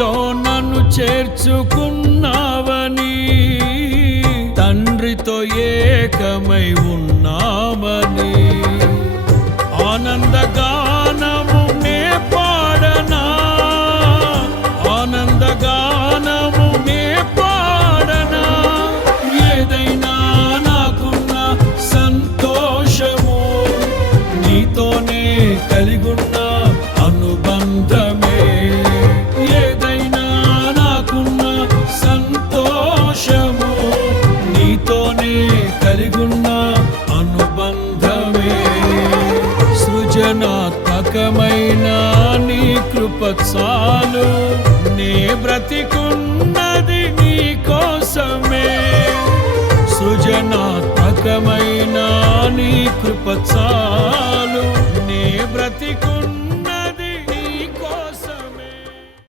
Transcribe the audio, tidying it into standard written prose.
నీలో నన్ను చేర్చుకున్నావని, తండ్రితో ఏకమై ఉన్నామని ఆనందగానము నే పాడనా, ఆనందగానము నే పాడనా. ఏదైనా నాకున్న సంతోషము నీతోనే కలిగున్న అనుబంధమే. ఏదైనా నాకున్న సంతోషము నీతోనే కలిగున్న అనుబంధమే. సృజనాత్మకమైన నీ కృప చాలు, నే బ్రతికున్నది నీ కోసమే. సృజనాత్మకమైన నీ కృప చాలు, నే బ్రతికున్నది